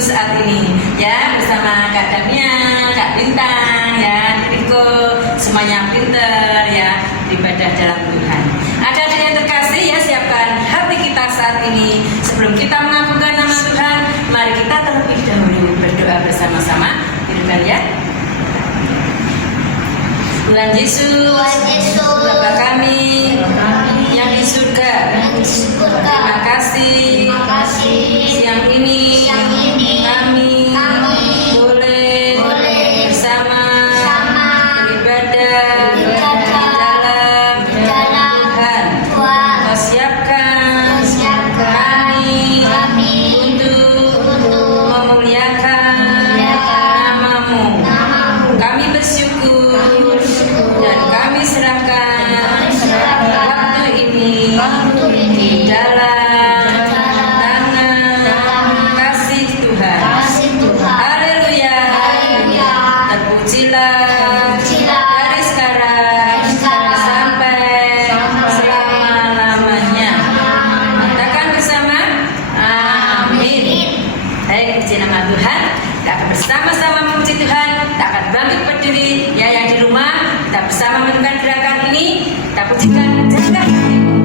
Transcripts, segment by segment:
Saat ini ya bersama Kak Damian, Kak Bintang ya, Riko, semuanya pinter ya beribadah dalam Tuhan. Adik-adik yang terkasih ya, siapkan hati kita saat ini. Sebelum kita mengagungkan nama Tuhan, mari kita terlebih dahulu berdoa bersama-sama. Firman ya. Tuhan Yesus, Bapa kami yang di surga, terima kasih siang ini kami boleh bersama beribadah di dalam Tuhan. Kau siapkan kami untuk memuliakan namamu. Kami bersyukur dan kami serahkan waktu ini di dalam tangan kasih Tuhan. Haleluya. Terpujilah dari sekarang sampai selama-lamanya. Katakan bersama, amin. Baik, puji nama Tuhan. Kita akan bersama-sama memuji Tuhan. Kita akan bangkit berdiri. Ya, yang di rumah, kita bersama melakukan gerakan ini. Kita pujikan jaga hatimu.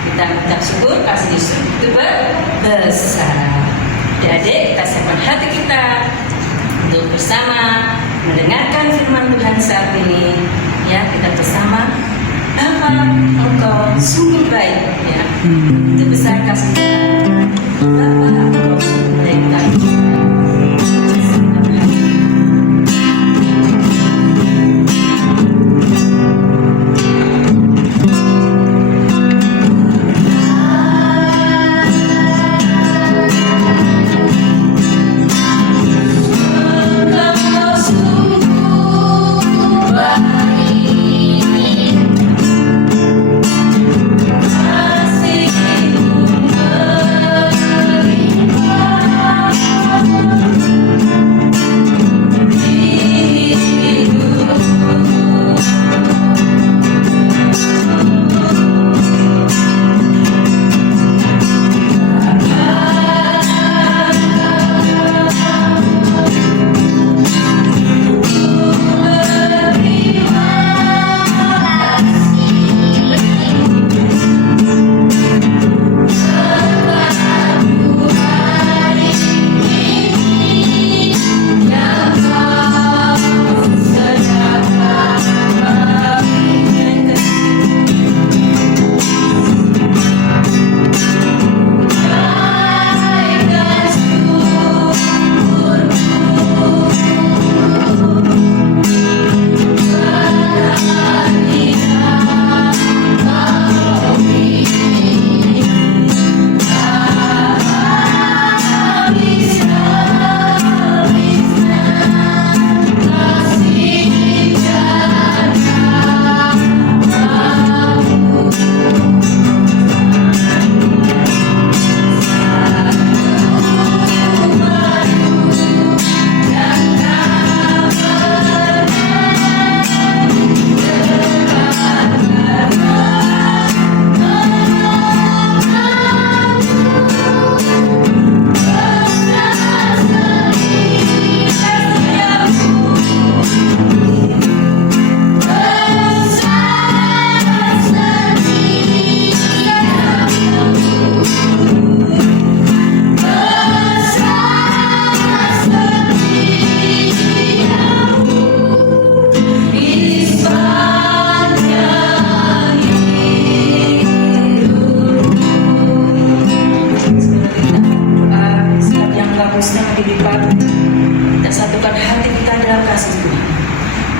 Kita mengucap syukur kasih Yesus itu besar. Adik-adik, kita siapkan hati kita untuk bersama mendengarkan firman Tuhan saat ini. Ya, kita bersama. Bapa, Engkau sungguh baik. Ya, itu besar kasih Tuhan. Bapa, Engkau sungguh baik.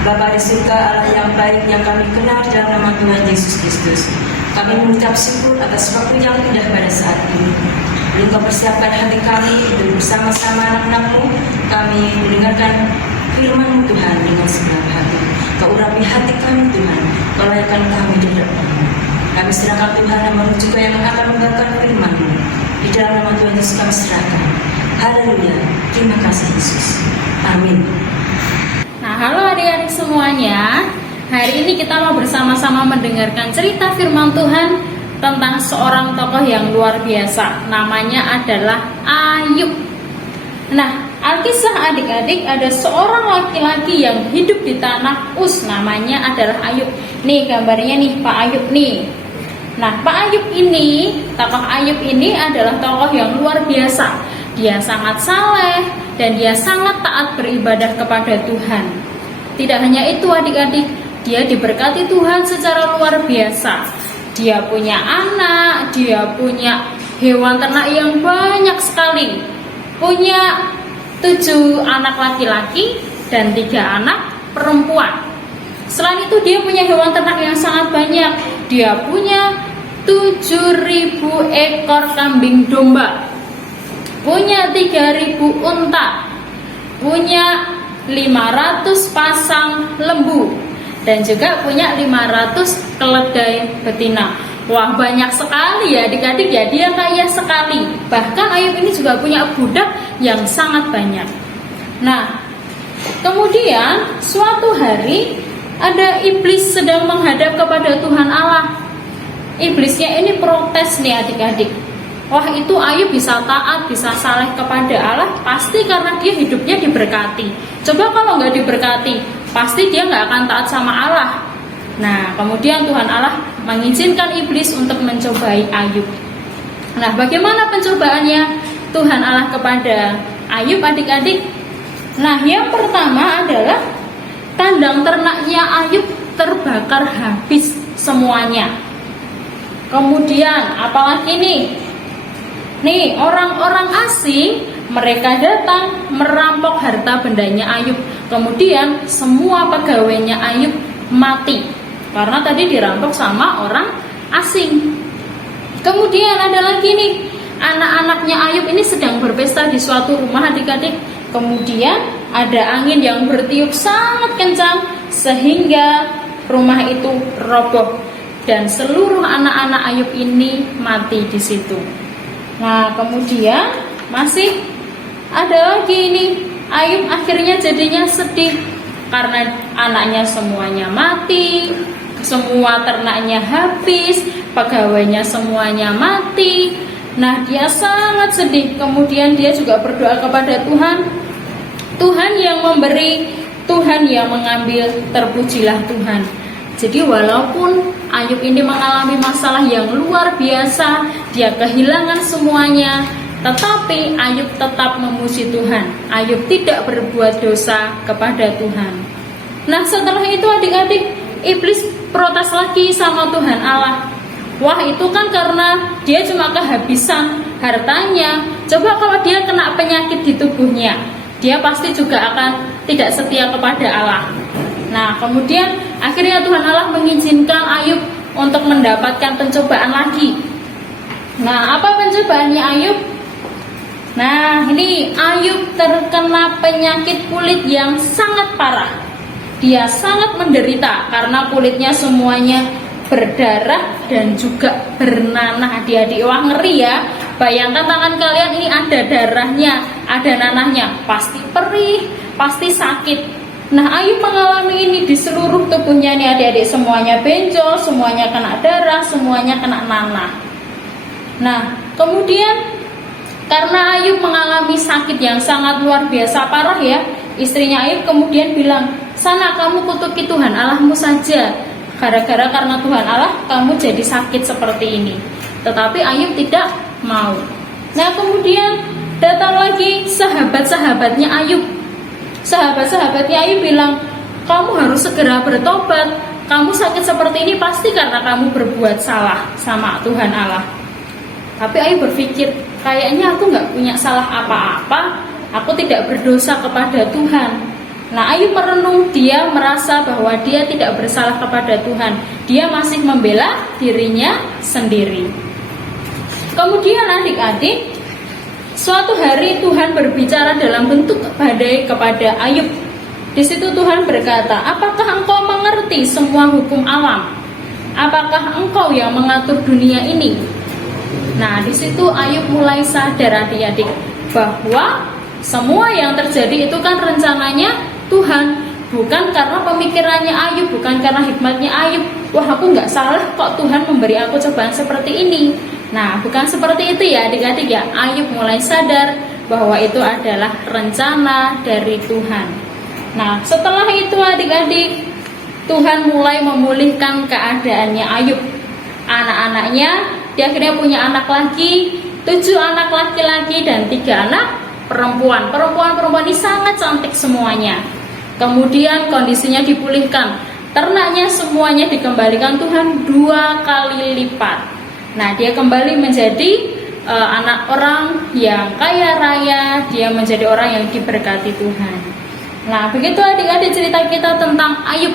Bapa di surga, Allah yang baik yang kami kenal dalam nama Tuhan Yesus Kristus. Kami mengucap syukur atas waktu yang indah pada saat ini. Engkau persiapkan hati kami untuk bersama-sama anak-anak-Mu. Kami mendengarkan firman Tuhan dengan segenap hati. Kau urapi hati kami Tuhan, Kau layakkan kami di depan-Mu. Kami serahkan Tuhan nama juga yang akan membawakan firman-Mu. Di dalam nama Tuhan Yesus kami serahkan. Haleluya, terima kasih Yesus. Amin. Nah, halo adik-adik semuanya. Hari ini kita mau bersama-sama mendengarkan cerita firman Tuhan tentang seorang tokoh yang luar biasa. Namanya adalah Ayub. Nah, alkisah adik-adik, ada seorang laki-laki yang hidup di tanah Uz. Namanya adalah Ayub. Nih gambarnya nih, Pak Ayub nih. Nah, Pak Ayub ini, tokoh Ayub ini adalah tokoh yang luar biasa. Dia sangat saleh dan dia sangat taat beribadah kepada Tuhan. Tidak hanya itu adik-adik, dia diberkati Tuhan secara luar biasa. Dia punya anak, dia punya hewan ternak yang banyak sekali. Punya 7 anak laki-laki dan 3 anak perempuan. Selain itu dia punya hewan ternak yang sangat banyak. Dia punya 7.000 ekor kambing domba, punya 3.000 unta, punya 500 pasang lembu, dan juga punya 500 keledai betina. Wah, banyak sekali ya adik-adik ya, dia kaya sekali. Bahkan Ayub ini juga punya budak yang sangat banyak. Nah, kemudian suatu hari ada iblis sedang menghadap kepada Tuhan Allah. Iblisnya ini protes nih adik-adik. Wah, itu Ayub bisa taat, bisa saleh kepada Allah, pasti karena dia hidupnya diberkati. Coba kalau nggak diberkati, pasti dia nggak akan taat sama Allah. Nah, kemudian Tuhan Allah mengizinkan iblis untuk mencobai Ayub. Nah, bagaimana pencobaannya Tuhan Allah kepada Ayub, adik-adik? Nah, yang pertama adalah kandang ternaknya Ayub terbakar habis semuanya. Kemudian apalagi nih? Nih, orang-orang asing mereka datang merampok harta bendanya Ayub. Kemudian semua pegawainya Ayub mati karena tadi dirampok sama orang asing. Kemudian ada lagi nih, anak-anaknya Ayub ini sedang berpesta di suatu rumah, adik-adik. Kemudian ada angin yang bertiup sangat kencang sehingga rumah itu roboh dan seluruh anak-anak Ayub ini mati di situ. Nah, kemudian masih ada lagi ini, Ayub akhirnya jadinya sedih karena anaknya semuanya mati, semua ternaknya habis, pegawainya semuanya mati. Nah, dia sangat sedih. Kemudian dia juga berdoa kepada Tuhan. Tuhan yang memberi, Tuhan yang mengambil, terpujilah Tuhan. Jadi walaupun Ayub ini mengalami masalah yang luar biasa, dia kehilangan semuanya, tetapi Ayub tetap memuji Tuhan. Ayub tidak berbuat dosa kepada Tuhan. Nah, setelah itu adik-adik, iblis protes lagi sama Tuhan Allah. Wah, itu kan karena dia cuma kehabisan hartanya. Coba kalau dia kena penyakit di tubuhnya, dia pasti juga akan tidak setia kepada Allah. Nah, kemudian akhirnya Tuhan Allah mengizinkan Ayub untuk mendapatkan pencobaan lagi. Nah, apa pencobaannya Ayub? Nah, ini Ayub terkena penyakit kulit yang sangat parah. Dia sangat menderita karena kulitnya semuanya berdarah dan juga bernanah. Adik-adik, wah ngeri ya. Bayangkan tangan kalian ini ada darahnya, ada nanahnya, pasti perih, pasti sakit. Nah, Ayub mengalami ini di seluruh tubuhnya nih adik-adik, semuanya benjol, semuanya kena darah, semuanya kena nanah. Nah, kemudian karena Ayub mengalami sakit yang sangat luar biasa parah ya, istrinya Ayub kemudian bilang, sana kamu kutuki Tuhan Allahmu saja. Gara-gara karena Tuhan Allah kamu jadi sakit seperti ini. Tetapi Ayub tidak mau. Nah, kemudian datang lagi sahabat-sahabatnya Ayub. Sahabat-sahabatnya Ayub bilang, kamu harus segera bertobat. Kamu sakit seperti ini pasti karena kamu berbuat salah sama Tuhan Allah. Tapi Ayub berpikir, kayaknya aku gak punya salah apa-apa. Aku tidak berdosa kepada Tuhan. Nah, Ayub merenung, dia merasa bahwa dia tidak bersalah kepada Tuhan. Dia masih membela dirinya sendiri. Kemudian adik-adik, suatu hari Tuhan berbicara dalam bentuk badai kepada Ayub. Di situ Tuhan berkata, apakah engkau mengerti semua hukum alam? Apakah engkau yang mengatur dunia ini? Nah, di situ Ayub mulai sadar adik-adik bahwa semua yang terjadi itu kan rencananya Tuhan, bukan karena pemikirannya Ayub, bukan karena hikmatnya Ayub. Wah, aku nggak salah kok Tuhan memberi aku cobaan seperti ini. Nah, bukan seperti itu ya adik-adik ya. Ayub mulai sadar bahwa itu adalah rencana dari Tuhan. Nah, setelah itu adik-adik, Tuhan mulai memulihkan keadaannya Ayub. Anak-anaknya, dia akhirnya punya anak lagi, 7 anak laki-laki dan 3 anak perempuan. Perempuan-perempuan ini sangat cantik semuanya. Kemudian kondisinya dipulihkan, ternaknya semuanya dikembalikan Tuhan 2 kali lipat. Nah, dia kembali menjadi anak orang yang kaya raya, dia menjadi orang yang diberkati Tuhan. Nah, begitu adik-adik cerita kita tentang Ayub.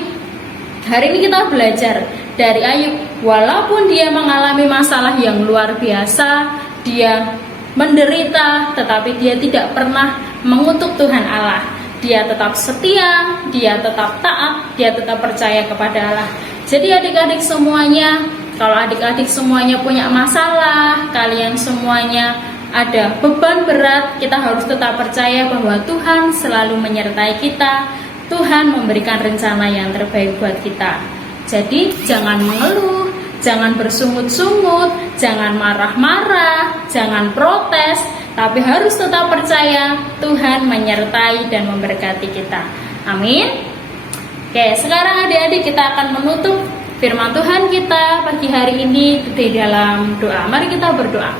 Hari ini kita belajar dari Ayub. Walaupun dia mengalami masalah yang luar biasa, dia menderita, tetapi dia tidak pernah mengutuk Tuhan Allah. Dia tetap setia, dia tetap taat, dia tetap percaya kepada Allah. Jadi adik-adik semuanya, kalau adik-adik semuanya punya masalah, kalian semuanya ada beban berat, kita harus tetap percaya bahwa Tuhan selalu menyertai kita. Tuhan memberikan rencana yang terbaik buat kita. Jadi jangan mengeluh, jangan bersungut-sungut, jangan marah-marah, jangan protes, tapi harus tetap percaya Tuhan menyertai dan memberkati kita. Amin. Oke, sekarang adik-adik kita akan menutup firman Tuhan kita pagi hari ini di dalam doa. Mari kita berdoa.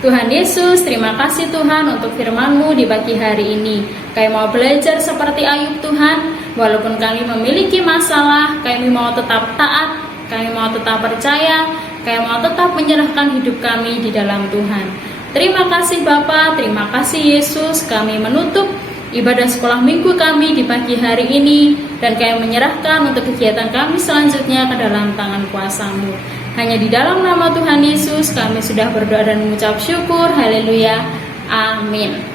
Tuhan Yesus, terima kasih Tuhan untuk firman-Mu di pagi hari ini. Kami mau belajar seperti Ayub Tuhan, walaupun kami memiliki masalah, kami mau tetap taat, kami mau tetap percaya, kami mau tetap menyerahkan hidup kami di dalam Tuhan. Terima kasih Bapa, terima kasih Yesus, kami menutup ibadah sekolah minggu kami di pagi hari ini, dan kami menyerahkan untuk kegiatan kami selanjutnya ke dalam tangan kuasa-Mu. Hanya di dalam nama Tuhan Yesus kami sudah berdoa dan mengucap syukur. Haleluya. Amin.